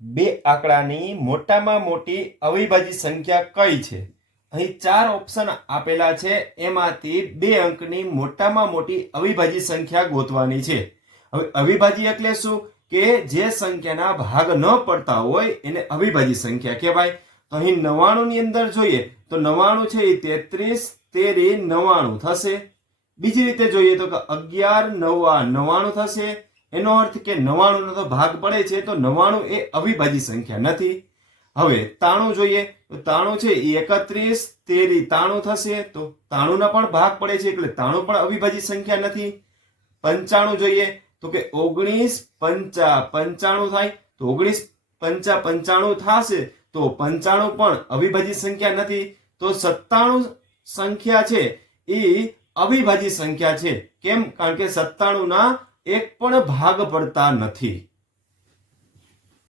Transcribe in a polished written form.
બે આંકડાની મોટામાં મોટી અવિભાજ્ય સંખ્યા કઈ છે? અહીં 4 ઓપ્શન આપેલા છે, એમાંથી 2 અંકની મોટામાં મોટી અવિભાજ્ય સંખ્યા ગોતવાની છે. હવે અવિભાજ્ય એટલે શું કે જે સંખ્યાના ભાગ ન પડતા હોય એને અવિભાજ્ય સંખ્યા કહેવાય. તો અહીં 99 ની અંદર જોઈએ તો 99 છે એ 33, 13 99 થશે. બીજી રીતે જોઈએ તો 11 9 99 થશે. એનો અર્થ કે 99 નો તો ભાગ પડે છે, તો 99 એ અવિભાજ્ય સંખ્યા નથી. હવે 93 જોઈએ તો 93 છે એ 31, 13 93 થશે, તો 93 ના પણ ભાગ પડે છે એટલે 93 પણ અવિભાજ્ય સંખ્યા નથી. 95 જોઈએ તો કે 19 5 95 થાય, તો 19 5 95 થશે, તો 95 પણ અવિભાજ્ય સંખ્યા નથી. તો 97 સંખ્યા છે એ અવિભાજ્ય સંખ્યા છે. કેમ? કારણ કે 97 ના એક પણ ભાગ પડતા નથી.